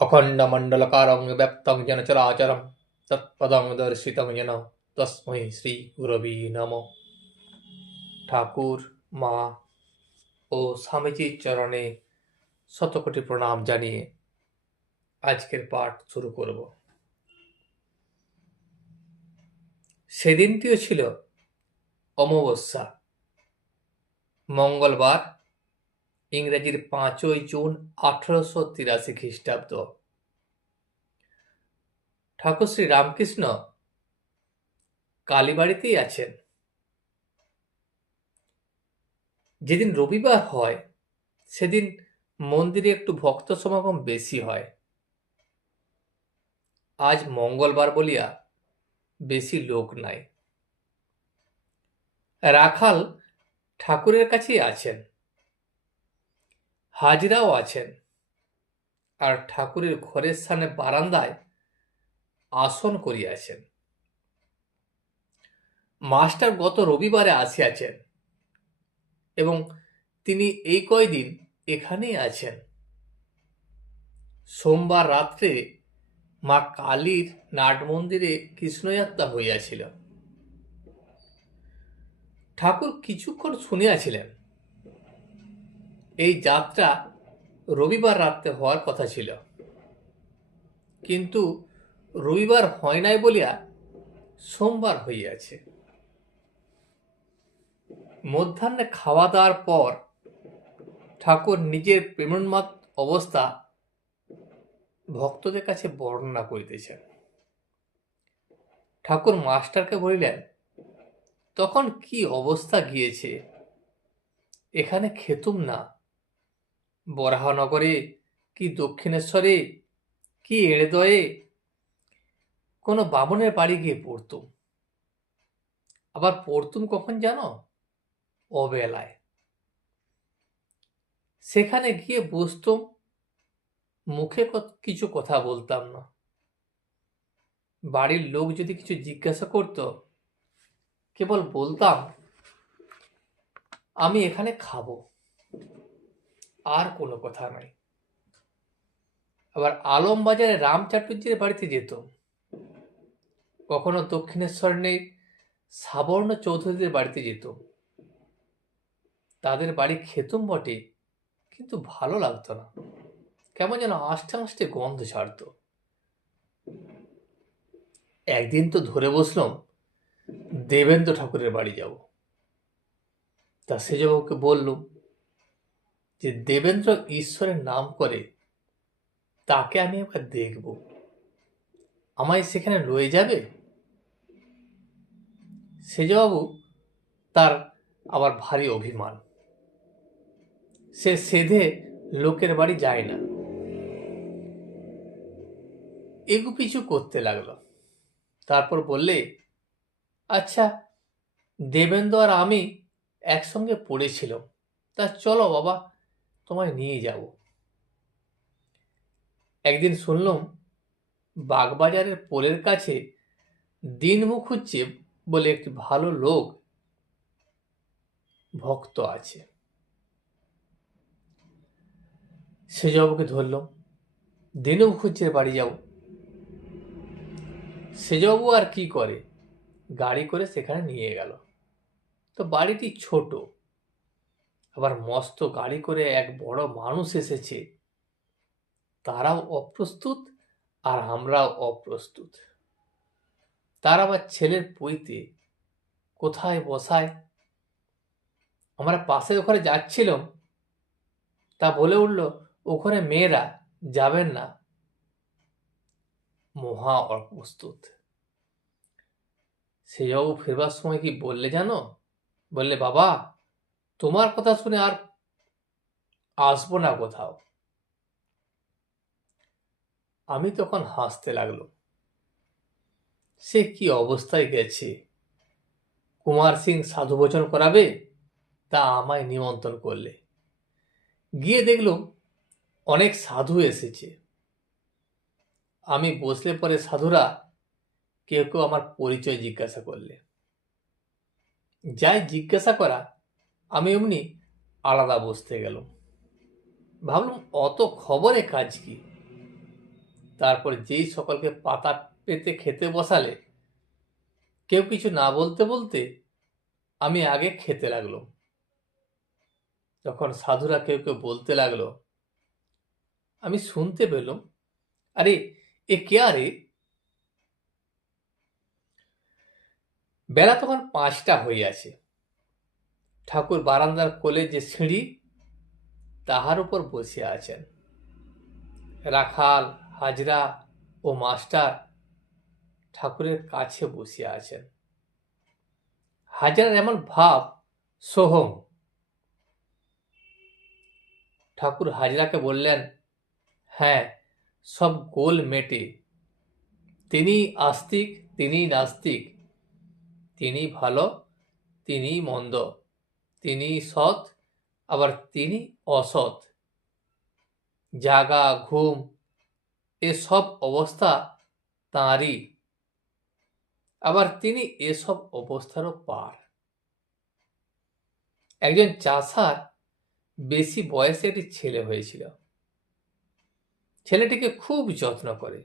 अखण्डमण्डलकारं व्याप्तं येन चराचरं तत्पदं दर्शितं येन तस्मै শ্রীগুরবে নমঃ। ঠাকুর, মা ও স্বামীজির চরণে শতকোটি প্রণাম জানিয়ে আজকের পাঠ শুরু করব। সেদিনটিও ছিল অমাবস্যা, মঙ্গলবার, ইংরেজির 5ই জুন 1883 খ্রিস্টাব্দ। ঠাকুর শ্রী রামকৃষ্ণ কালীবাড়িতেই আছেন। যেদিন রবিবার হয় সেদিন মন্দিরে একটু ভক্ত সমাগম বেশি হয়। আজ মঙ্গলবার বলিয়া বেশি লোক নাই। রাখাল ঠাকুরের কাছেই আছেন, হাজরাও আছেন, আর ঠাকুরের ঘরের সামনে বারান্দায় আসন করিয়াছেন। মাস্টার গত রবিবারে আসিয়াছেন এবং তিনি এই কয়দিন এখানেই আছেন। সোমবার রাত্রে মা কালীর নাট মন্দিরে কৃষ্ণযাত্রা হইয়াছিল। ঠাকুর কিছুক্ষণ শুনিয়াছিলেন। এই যাত্রা রবিবার রাত্রে হওয়ার কথা ছিল, কিন্তু রবিবার হয় নাই বলিয়া সোমবার হইয়াছে। মধ্যাহ্নে খাওয়া দাওয়ার পর ঠাকুর নিজের প্রেমোন্মাদ অবস্থা ভক্তদের কাছে বর্ণনা করিতেছেন। ঠাকুর মাস্টারকে বলিলেন, তখন কি অবস্থা গিয়েছে, এখানে খেতুম না, বরাহনগরে কি দক্ষিণেশ্বরে কি এড়েদয়ে কোনো বামুনের বাড়ি গিয়ে পড়তুম। আবার পড়তুম কখন জানো? অবেলায়। সেখানে গিয়ে বসতুম, মুখে কিছু কথা বলতাম না। বাড়ির লোক যদি কিছু জিজ্ঞাসা করত, কেবল বলতাম আমি এখানে খাবো, আর কোনো কথা নাই। আবার আলমবাজারে রাম চাটুর্যের বাড়িতে যেতাম। কখনো দক্ষিণেশ্বরের সাবর্ণ চৌধুরীদের বাড়িতে যেতাম। তাদের বাড়ি খেতুম বটে, কিন্তু ভালো লাগতো না, কেমন যেন আষ্টে আষ্টে গন্ধ ছাড়ত। একদিন তো ধরে বসলাম দেবেন্দ্র ঠাকুরের বাড়ি যাব। তা সেজবাবুকে বললুম যে দেবেন্দ্র ঈশ্বরের নাম করে, তাকে আমি একবার দেখব, আমায় সেখানে রয়ে যাবে? সেজবাবু তার আবার ভারী অভিমান, সে সেধে লোকের বাড়ি যায় না। এগুপিছু করতে লাগলো। তারপর বললে, আচ্ছা, দেবেন্দ্র আর আমি একসঙ্গে পড়েছিলাম, তা চলো বাবা, তোমায় নিয়ে যাব। একদিন শুনলাম বাগবাজারের পোলের কাছে দিন মুখুজ্জে বলে একটি ভালো লোক ভক্ত আছে। সেজবাবুকে ধরলাম, দিনু মুখুজ্জের বাড়ি যাও। সেজবাবু আর কি করে, গাড়ি করে সেখানে নিয়ে গেল। তো বাড়িটি ছোট, আবার মস্ত গাড়ি করে এক বড় মানুষ এসেছে, তারাও অপ্রস্তুত আর আমরাও অপ্রস্তুত। তার আবার ছেলের পৈতে কোথায় বসায়। আমরা পাশের ঘরে যাচ্ছিলাম, তা বলে উঠল, ওখানে মেয়েরা যাবেন না। মহা অপ্রস্তুত। সেজবাবু ফেরবার সময় কি বললে জানো? বললে, বাবা, তোমার কথা শুনে আর আসবো না কোথাও। আমি তখন হাসতে লাগলো। সে কি অবস্থায় গেছে, কুমার সিং সাধু বচন করাবে, তা আমায় নিমন্ত্রণ করলে। গিয়ে দেখলুম অনেক সাধু এসেছে। আমি বসলে পরে সাধুরা কেউ কেউ আমার পরিচয় জিজ্ঞাসা করলে। যাই জিজ্ঞাসা করা, আমি অমনি আলাদা বসতে গেলাম। ভাবলাম অত খবরে কাজ কি, তারপর যেই সকলকে পাতা পেতে খেতে বসালে, কেউ কিছু না বলতে বলতে আমি আগে খেতে লাগলাম। যখন সাধুরা কেউ কেউ বলতে লাগলো, আমি শুনতে পেলাম, আরে এ কে আরে? বেলা তখন 5টা হইয়াছে। ঠাকুর বারান্দার কোলে যে সিঁড়ি, তাহার উপর বসিয়া আছেন। রাখাল, হাজরা ও মাস্টার ঠাকুরের কাছে বসিয়া আছেন। হাজরার এমন ভাব, সোহম। ঠাকুর হাজরাকে বললেন, হ্যাঁ, সব গোল মেটে। তিনি আস্তিক, তিনি নাস্তিক, তিনি ভালো, তিনি মন্দ, তিনি সৎ, আবার তিনি অসৎ। জাগা, ঘুম, এসব অবস্থা তাঁরই, আবার তিনি এসব অবস্থারও পার। একজন চাষার বেশি বয়সে একটি ছেলে হয়েছিল। ছেলেটিকে খুব যত্ন করে।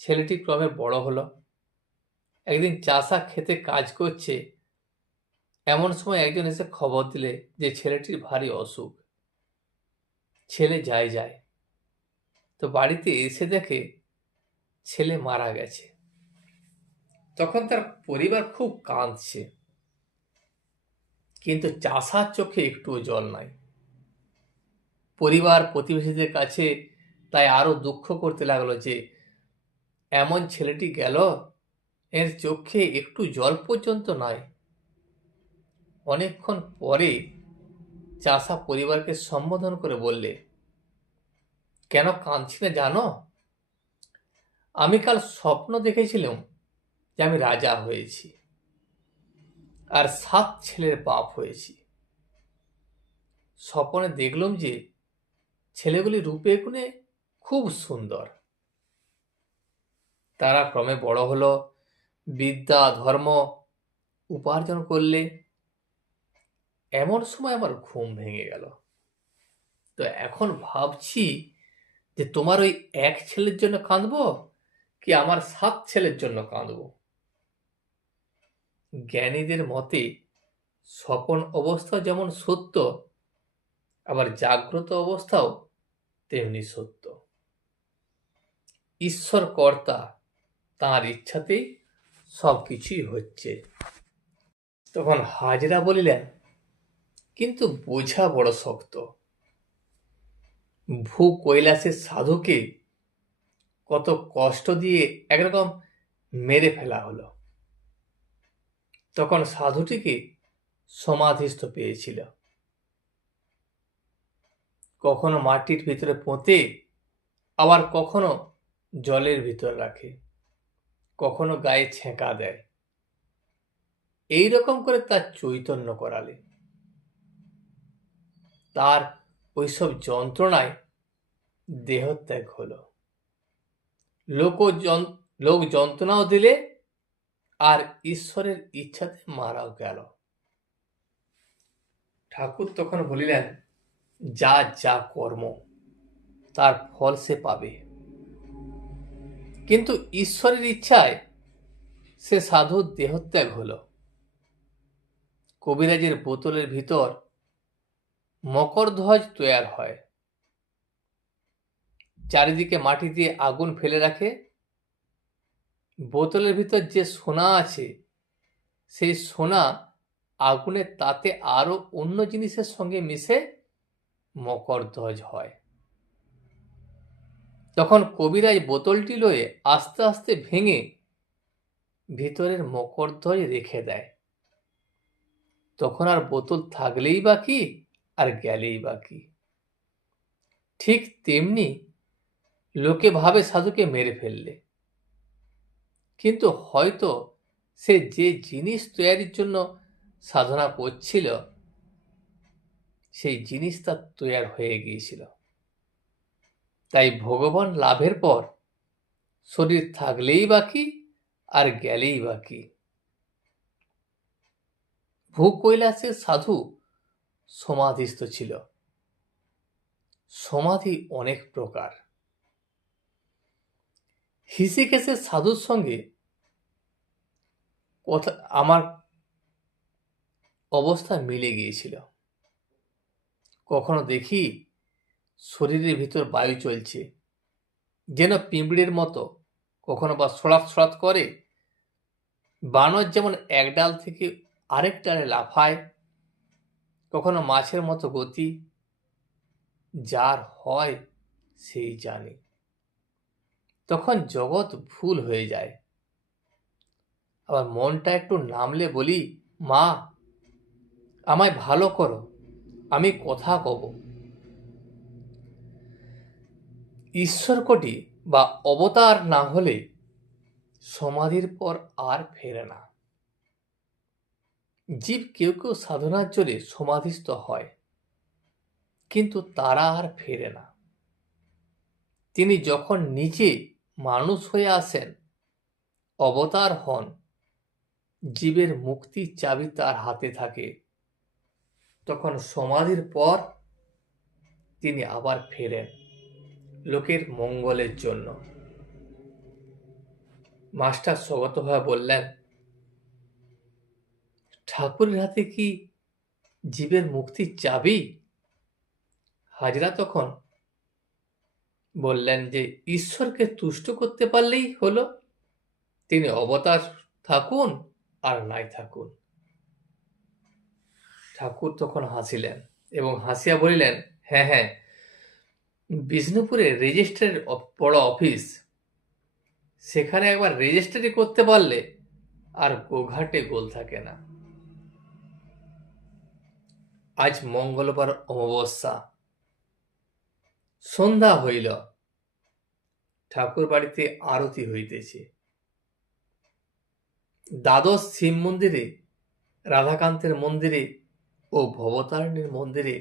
ছেলেটি ক্রমে বড় হলো। একদিন চাষা খেতে কাজ করছে, এমন সময় একজন এসে খবর দিলে যে ছেলেটির ভারী অসুখ। ছেলে যায়, তো বাড়িতে এসে দেখে ছেলে মারা গেছে। তখন তার পরিবার খুব কাঁদছে, কিন্তু চাষার চোখে একটুও জল নাই। পরিবার প্রতিবেশীদের কাছে তাই আরো দুঃখ করতে লাগলো যে এমন ছেলেটি গেল, এর চোখে একটু জল পর্যন্ত নাই। অনেকক্ষণ পরে চাষা পরিবারকে সম্বোধন করে বললে, কেন কাঁদছি না জানো? আমি কাল স্বপ্ন দেখেছিলাম যে আমি রাজা হয়েছি আর 7 ছেলের বাপ হয়েছি। স্বপ্নে দেখলাম যে ছেলেগুলি রূপে গুণে খুব সুন্দর। তারা ক্রমে বড় হলো, বিদ্যা ধর্ম উপার্জন করলে। এমন সময় আমার ঘুম ভেঙে গেল। তো এখন ভাবছি যে তোমার ওই এক ছেলের জন্য কাঁদবো, কি আমার 7 ছেলের জন্য কাঁদবো। জ্ঞানীদের মতে স্বপন অবস্থা যেমন সত্য, আবার জাগ্রত অবস্থাও তেমনি সত্য। ঈশ্বর কর্তা, তাঁর ইচ্ছাতেই সবকিছুই হচ্ছে। তখন হাজরা বলিলেন, কিন্তু বোঝা বড় শক্ত। ভূ কৈলাসের সাধুকে কত কষ্ট দিয়ে একরকম মেরে ফেলা হলো। তখন সাধুটিকে সমাধিস্থ পেয়েছিল। কখনো মাটির ভিতরে পুঁতে, আবার কখনো জলের ভিতর রাখে, কখনো গায়ে ছেঁকা দেয়। এই রকম করে তার চৈতন্য করালে। তার ওইসব যন্ত্রণায় দেহত্যাগ হলো। লোক যন্ত্রণাও দিলে, আর ঈশ্বরের ইচ্ছাতে মারাও গেল। ঠাকুর তখন বলিলেন, যা যা কর্ম তার ফল সে পাবে। কিন্তু ঈশ্বরের ইচ্ছায় সে সাধুর দেহত্যাগ হলো। কবিরাজের বোতলের ভিতর মকরধ্বজ তৈয়ার হয়, চারিদিকে মাটি দিয়ে আগুন ফেলে রাখে। বোতলের ভিতর যে সোনা আছে, সেই সোনা আগুনের তাতে আরো অন্য জিনিসের সঙ্গে মিশে মকরধ্বজ হয়। তখন কবিরাজ বোতলটি লয়ে আস্তে আস্তে ভেঙে ভিতরের মকরধ্বজ রেখে দেয়। তখন আর বোতল থাকলেই বা কি, আর গেলেই বা কি। ঠিক তেমনি লোকে ভাবে সাধুকে মেরে ফেললে, কিন্তু হয়তো সে যে জিনিস তৈরির জন্য সাধনা করছিল, সেই জিনিস তার তৈয়ার হয়ে গিয়েছিল। তাই ভগবান লাভের পর শরীর থাকলেই বাকি, আর গেলেই বাকি। ভূকৈলাসের সাধু সমাধিস্থ ছিল। সমাধি অনেক প্রকার। হৃষিকেশের সাধুর সঙ্গে কথা আমার অবস্থা মিলে গিয়েছিল। কখনো দেখি শরীরের ভিতর বায়ু চলছে, যেন পিঁপড়ের মতো, কখনো বা ছড়াৎ ছড়াৎ করে। বানর যেমন এক ডাল থেকে আরেক ডালে লাফায়, কখনো মাছের মতো গতি। যার হয় সেই জানে। তখন জগৎ ভুল হয়ে যায়। আবার মনটা একটু নামলে বলি, মা আমায় ভালো করো, আমি কথা কব। ঈশ্বরকোটি বা অবতার না হলে সমাধির পর আর ফেরে না। জীব কেউ কেউ সাধনার জোরে সমাধিস্থ হয়, কিন্তু তারা আর ফেরে না। তিনি যখন নিজে মানুষ হয়ে আসেন, অবতার হন, জীবের মুক্তির চাবি তার হাতে থাকে। তখন সমাধির পর তিনি আবার ফেরেন লোকের মঙ্গলের জন্য। মাস্টার স্বগতভাবে বললেন, ঠাকুরের হাতে কি জীবের মুক্তির চাবি? হাজরা তখন বললেন যে ঈশ্বরকে তুষ্ট করতে পারলেই হলো। তিনি অবতার থাকুন আর নাই থাকুন। ঠাকুর তখন হাসিলেন এবং হাসিয়া বলিলেন, হ্যাঁ হ্যাঁ, বিষ্ণুপুরে রেজিস্ট্রারের বড় অফিস, সেখানে একবার রেজিস্ট্রি করতে পারলে আর গোঘাটে গোল থাকে না। আজ মঙ্গলবার অমাবস্যা, সন্ধ্যা হইল, ঠাকুর বাড়িতে আরতি হইতেছে। দ্বাদশ শিব মন্দিরে, রাধাকান্তের মন্দিরে ও ভবতারিণীর মন্দিরে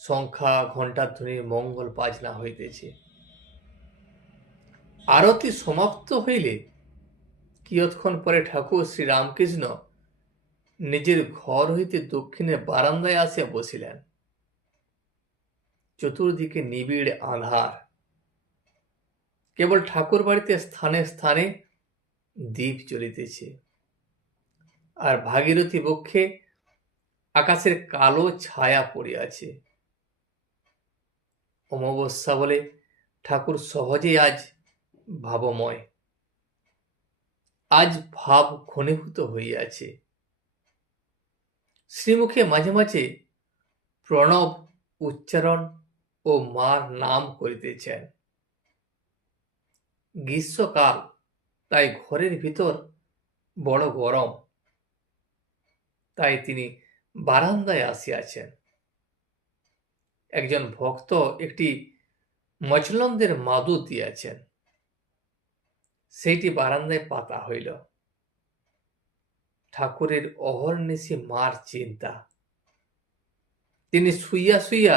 শঙ্খা ঘণ্টাধ্বনির মঙ্গল বাজনা হইতেছে। আরতি সমাপ্ত হইলে কিয়ৎক্ষণ পরে ঠাকুর শ্রীরামকৃষ্ণ নিজের ঘর হইতে দক্ষিণে বারান্দায় আসিয়া বসিলেন। চতুর্দিকে নিবিড় আঁধার, কেবল ঠাকুর বাড়িতে স্থানে স্থানে দীপ জ্বলিতেছে, আর ভাগীরথী বক্ষে আকাশের কালো ছায়া পড়িয়াছে। অমাবস্যা বলে ঠাকুর সহজেই আজ ভাবময়। আজ ভাব ঘনীভূত হইয়াছে। শ্রীমুখে মাঝে মাঝে প্রণব উচ্চারণ ও মার নাম করিতেছেন। গ্রীষ্মকাল, তাই ঘরের ভিতর বড় গরম, তাই তিনি বারান্দায় আসিয়াছেন। একজন ভক্ত একটি মচলন্দের মাদুর দিয়াছেন, সেইটি বারান্দায় পাতা হইল। ঠাকুরের অহর্নিশি মার চিন্তা। তিনি শুইয়া শুইয়া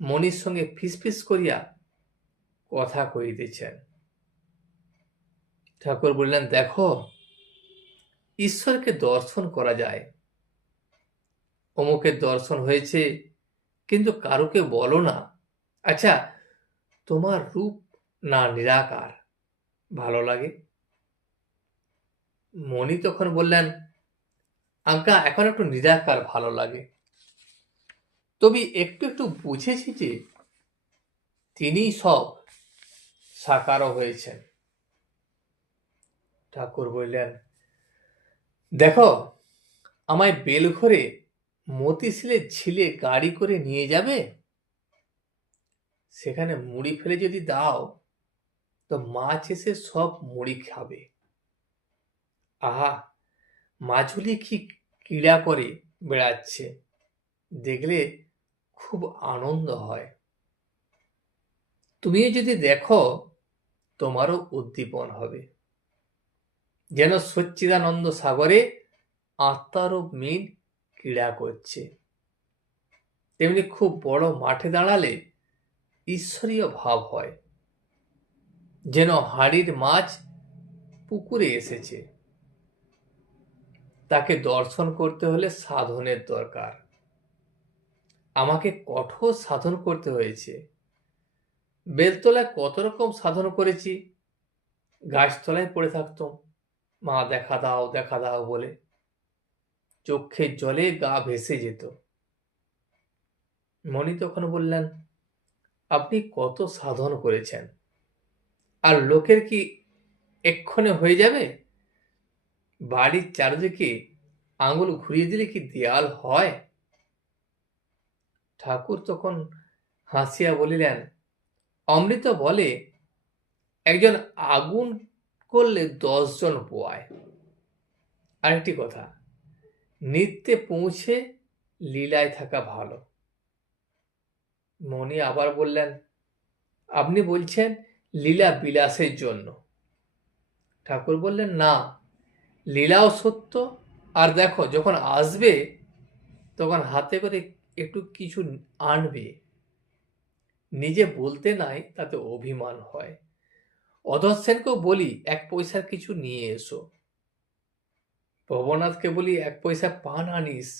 মনির সঙ্গে ফিসফিস করিয়া কথা কহিতেছেন। ঠাকুর বললেন, দেখো, ঈশ্বরকে দর্শন করা যায়। অমুকের দর্শন হয়েছে, কিন্তু কারুকে বলো না। আচ্ছা, তোমার রূপ না নিরাকার ভালো লাগে? মণি তখন বললেন, আজ্ঞা, এখন একটু নিরাকার ভালো লাগে, তবে একটু একটু বুঝেছি যে তিনি সব সাকারও হয়েছেন। ঠাকুর বললেন, দেখো, আমায় বেলঘরে মতিশিলের ঝিলে গাড়ি করে নিয়ে যাবে? সেখানে মুড়ি ফেলে যদি দাও, তো মাছ এসে সব মুড়ি খাবে। আহা, মাছগুলি কি ক্রীড়া করে বেড়াচ্ছে, দেখলে খুব আনন্দ হয়। তুমিও যদি দেখো, তোমারও উদ্দীপন হবে, যেন সচ্চিদানন্দ সাগরে আত্মারূপ মীন ক্রীড়া করছে। তেমনি খুব বড় মাঠে দাঁড়ালে ঈশ্বরীয় ভাব হয়, যেন হাড়ির মাছ পুকুরে এসেছে। তাকে দর্শন করতে হলে সাধনের দরকার। আমাকে কঠোর সাধন করতে হয়েছে। বেলতলায় কত রকম সাধন করেছি, গাছতলায় পড়ে থাকতাম, মা দেখা দাও বলে। চোখের জলে গা ভেসে যেত। মণি তখন বললেন, আপনি কত সাধন করেছেন, আর লোকের কি এক্ষণে হয়ে যাবে? বাড়ির চারদিকে আঙুল ঘুরিয়ে দিলে কি দেয়াল হয়? ঠাকুর তখন হাসিয়া বলিলেন, অমৃত বলে, একজন আগুন করলে 10 জন পোয়ায়। আরেকটি কথা, নিত্যে পৌঁছে লীলায় থাকা ভালো। মণি আবার বললেন, আপনি বলছেন লীলা বিলাসের জন্য। ঠাকুর বললেন, না, লীলাও সত্য। আর দেখো, যখন আসবে তখন হাতে করে একটু কিছু আনবে, নিজে বলতে নাই তাতে অভিমান হয়। অধর সেনকেও বলি 1 পয়সার কিছু নিয়ে এসো, ভবনাথকে বলি 1 পয়সা পান আনিস।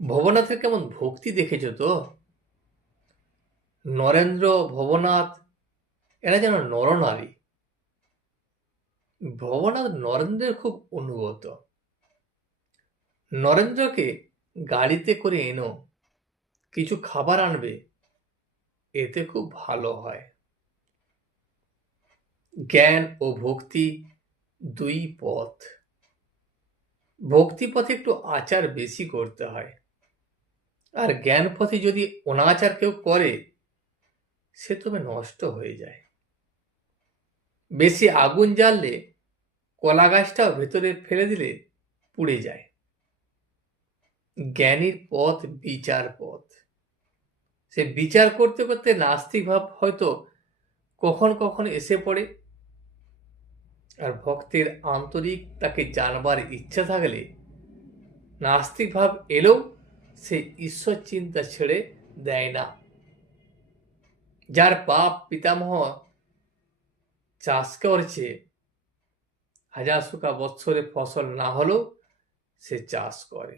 ভবনাথের কেমন ভক্তি দেখেছ তো? নরেন্দ্র, ভবনাথ এরা যেন নরনারী। ভবনাথ নরেন্দ্রের খুব অনুগত। নরেন্দ্রকে গাড়িতে করে এনো, কিছু খাবার আনবে, এতে খুব ভালো হয়। জ্ঞান ও ভক্তি 2 পথ। ভক্তি পথে একটু আচার বেশি করতে হয়, আর জ্ঞান পথে যদি অনাচার কেউ করে সে তবে নষ্ট হয়ে যায়। বেশি আগুন জ্বাললে কলা গাছটাও ভেতরে ফেলে দিলে পুড়ে যায়। জ্ঞানীর পথ বিচার পথ। সে বিচার করতে করতে নাস্তিক ভাব হয়তো কখন কখন এসে পড়ে, আর ভক্তের আন্তরিক তাকে জানবার ইচ্ছা থাকলে নাস্তিক ভাব এলেও সে ঈশ্বর চিন্তা ছেড়ে দেয় না। যার বাপ পিতামহ চাষ করছে, 1000 শুকা বৎসরে ফসল না হলেও সে চাষ করে।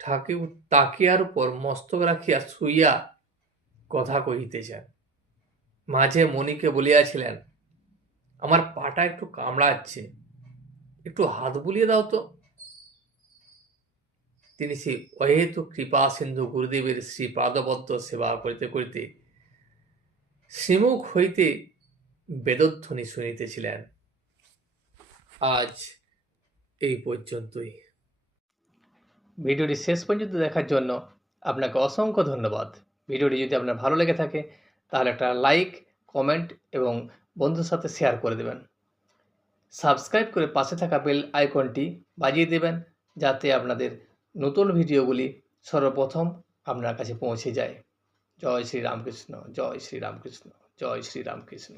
ঠাকুর তাকিয়ার উপর মস্তক রাখিয়া শুইয়া কথা কহিতেছেন। মাঝে মণিকে বলিয়াছিলেন, আমার পাটা একটু কামড়াচ্ছে, একটু হাত বুলিয়ে দাও তো। তিনি সেই অহেতুক কৃপা সিন্ধু গুরুদেবের শ্রীপাদবদ্ধ সেবা করিতে করিতে শ্রীমুখ হইতে বেদধ্বনি শুনিতেছিলেন। আজ এই পর্যন্তই। ভিডিওটি শেষ পর্যন্ত দেখার জন্য আপনাকে অসংখ্য ধন্যবাদ। ভিডিওটি যদি আপনার ভালো লেগে থাকে তাহলে একটা লাইক, কমেন্ট এবং বন্ধুর সাথে শেয়ার করে দেবেন। সাবস্ক্রাইব করে পাশে থাকা বেল আইকনটি বাজিয়ে দেবেন, যাতে আপনাদের নতুন ভিডিওগুলি সর্বপ্রথম আপনার কাছে পৌঁছে যায়। জয় শ্রী রামকৃষ্ণ, জয় শ্রী রামকৃষ্ণ, জয় শ্রী রামকৃষ্ণ।